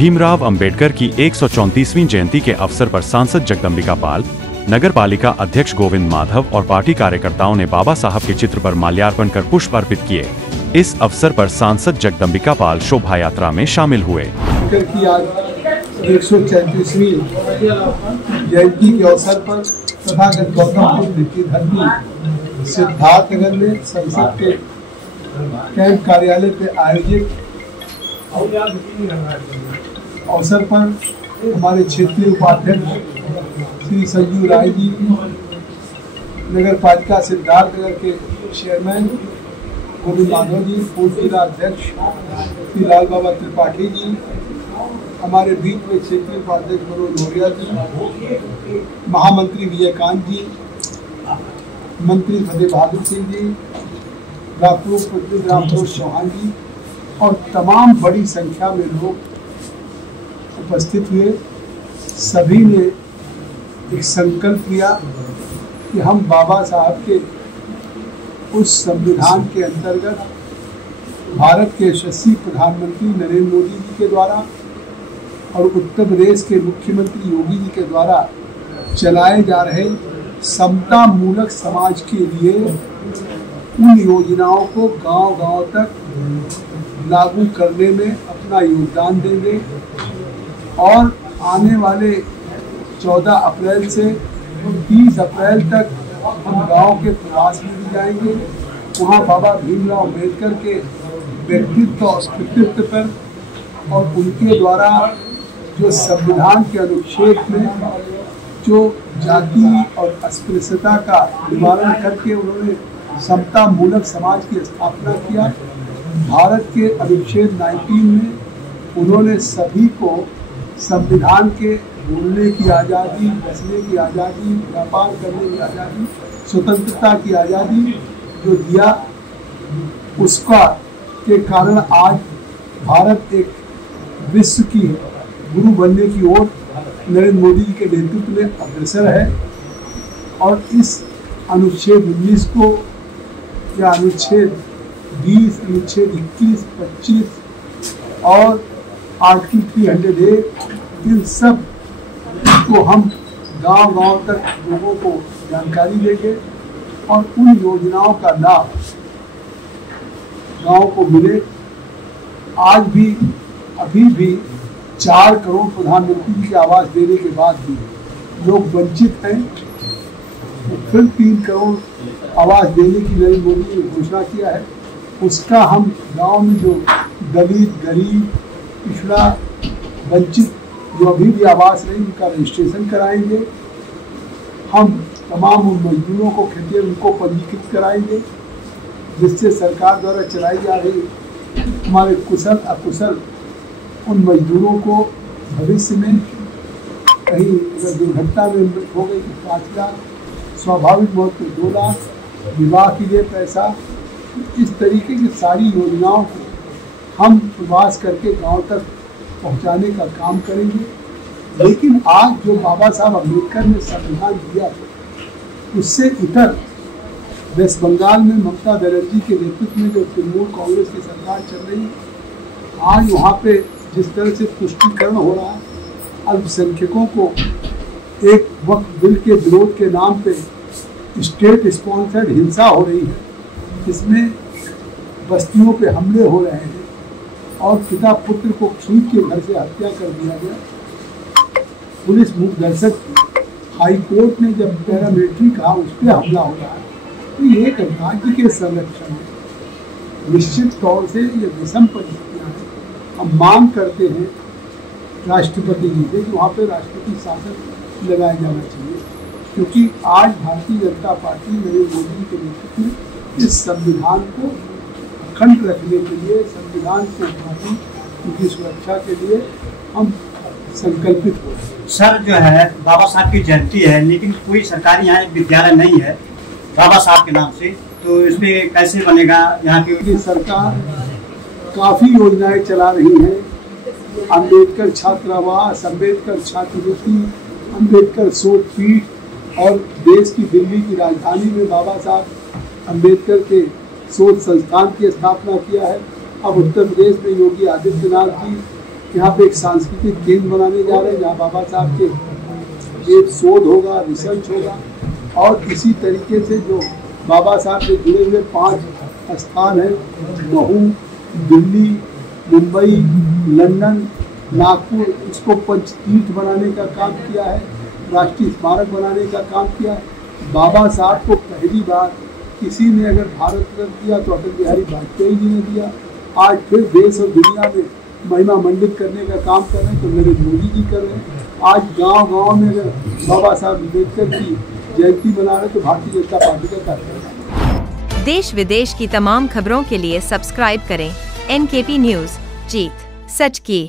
भीमराव अंबेडकर की 134वीं जयंती के अवसर पर सांसद जगदंबिका पाल, नगर पालिका अध्यक्ष गोविंद माधव और पार्टी कार्यकर्ताओं ने बाबा साहब के चित्र पर माल्यार्पण कर पुष्प अर्पित किए। इस अवसर पर सांसद जगदंबिका पाल शोभा यात्रा में शामिल हुए। की आज 134वीं जयंती के अवसर पर तथागत गौतम बुद्ध की धरती सिद्धार्थनगर में संसद के कैंप कार्यालय पे आयोजित अवसर पर हमारे क्षेत्रीय उपाध्यक्ष श्री संजू राय जी, नगर पालिका सिद्धार्थनगर के चेयरमैन गोविंद माधव जी, पूर्व जिला अध्यक्ष श्री लाल बाबा त्रिपाठी जी, हमारे बीच में क्षेत्रीय उपाध्यक्ष मनोज लोहिया जी, महामंत्री विजयकांत जी, मंत्री फतेह बहादुर सिंह जी, रामपुर चौहान जी और तमाम बड़ी संख्या में लोग उपस्थित हुए। सभी ने एक संकल्प लिया कि हम बाबा साहब के उस संविधान के अंतर्गत भारत के यशस्वी प्रधानमंत्री नरेंद्र मोदी जी के द्वारा और उत्तर प्रदेश के मुख्यमंत्री योगी जी के द्वारा चलाए जा रहे समता मूलक समाज के लिए उन योजनाओं को गांव-गांव तक लागू करने में अपना योगदान देंगे और आने वाले 14 अप्रैल से 30 अप्रैल तक हम गांव के प्रवास में भी जाएंगे। वहां बाबा भीमराव अंबेडकर के व्यक्तित्व और कृतित्व पर और उनके द्वारा जो संविधान के अनुच्छेद में जो जाति और अस्पृश्यता का निवारण करके उन्होंने समता मूलक समाज की स्थापना किया। भारत के अनुच्छेद 19 में उन्होंने सभी को संविधान के बोलने की आज़ादी, बसने की आज़ादी, व्यापार करने की आज़ादी, स्वतंत्रता की आज़ादी जो दिया, उसका के कारण आज भारत एक विश्व की गुरु बनने की ओर नरेंद्र मोदी जी के नेतृत्व में अग्रसर है। और इस अनुच्छेद 19 को या अनुच्छेद 20, अनुच्छेद 21, 25 और आर्टिकल 308 इन सब को हम गांव-गांव तक लोगों को जानकारी देंगे और उन योजनाओं का लाभ गांव को मिले। आज भी अभी भी 4 करोड़ प्रधानमंत्री की आवास देने के बाद भी लोग वंचित हैं। फिर 3 करोड़ आवास देने की नरेंद्र मोदी ने घोषणा किया है। उसका हम गांव में जो दलित, गरीब, पिछड़ा, वंचित जो अभी भी आवास नहीं, उनका रजिस्ट्रेशन कराएंगे। हम तमाम उन मजदूरों को खेतिहर उनको पंजीकृत कराएंगे, जिससे सरकार द्वारा चलाई जा रही हमारे कुशल अकुशल उन मजदूरों को भविष्य में कहीं अगर दुर्घटना में मृत्यु हो गई तो 5 लाख, स्वाभाविक मौत पर 2 लाख, विवाह के लिए पैसा, इस तरीके की सारी योजनाओं को हम प्रवास करके गांव तक पहुंचाने का काम करेंगे। लेकिन आज जो बाबा साहब अम्बेडकर ने संविधान दिया उससे इतर वेस्ट बंगाल में ममता बनर्जी के नेतृत्व में जो तृणमूल कांग्रेस की सरकार चल रही है, आज वहाँ पे जिस तरह से तुष्टीकरण हो रहा है, अल्पसंख्यकों को एक वक्फ बिल के विरोध के नाम पे स्टेट स्पॉन्सर्ड हिंसा हो रही है, इसमें बस्तियों पे हमले हो रहे हैं और पिता पुत्र को खींच के घर से हत्या कर दिया गया। पुलिस मुखदर्शक हाई कोर्ट ने जब पैरामिलिट्री कहा उस पर हमला हो रहा है, तो ये एक राज्य के संरक्षण है। निश्चित तौर से ये विषम परिस्थितियाँ हैं। हम मांग करते हैं राष्ट्रपति जी से कि वहाँ पे राष्ट्रपति शासन लगाया जाना चाहिए, क्योंकि आज भारतीय जनता पार्टी नरेंद्र मोदी के नेतृत्व में इस संविधान को अखंड रखने के लिए, संविधान को उनकी सुरक्षा के लिए हम संकल्पित हो रहे हैं। सर, जो है बाबा साहब की जयंती है, लेकिन कोई सरकारी यहाँ विद्यालय नहीं है बाबा साहब के नाम से, तो इसमें कैसे बनेगा? यहाँ की सरकार काफ़ी योजनाएं चला रही हैं। अम्बेडकर छात्रावास, अम्बेडकर छात्रवृत्ति, अम्बेडकर शोध पीठ और देश की दिल्ली की राजधानी में बाबा साहब अम्बेडकर के शोध संस्थान की स्थापना किया है। अब उत्तर प्रदेश में योगी आदित्यनाथ जी यहाँ पे एक सांस्कृतिक केंद्र बनाने जा रहे हैं जहाँ बाबा साहब के एक शोध होगा, रिसर्च होगा और इसी तरीके से जो बाबा साहब से जुड़े हुए 5 स्थान हैं, महू, दिल्ली, मुंबई, लंदन, नागपुर, इसको पंचतीर्थ बनाने का काम किया है, राष्ट्रीय स्मारक बनाने का काम किया है। बाबा साहब को पहली बार किसी ने अगर भारत रत्न दिया तो अटल बिहारी वाजपेयी जी ने दिया। आज फिर देश और दुनिया में महिमा मंडित करने का काम कर रहे हैं तो नरेंद्र मोदी जी कर रहे हैं। आज गांव-गांव में अगर बाबा साहब अम्बेडकर की जयंती मना रहे तो भारतीय जनता पार्टी का कार्यक्रम है। देश विदेश की तमाम खबरों के लिए सब्सक्राइब करें NKP न्यूज़। जीत सच की।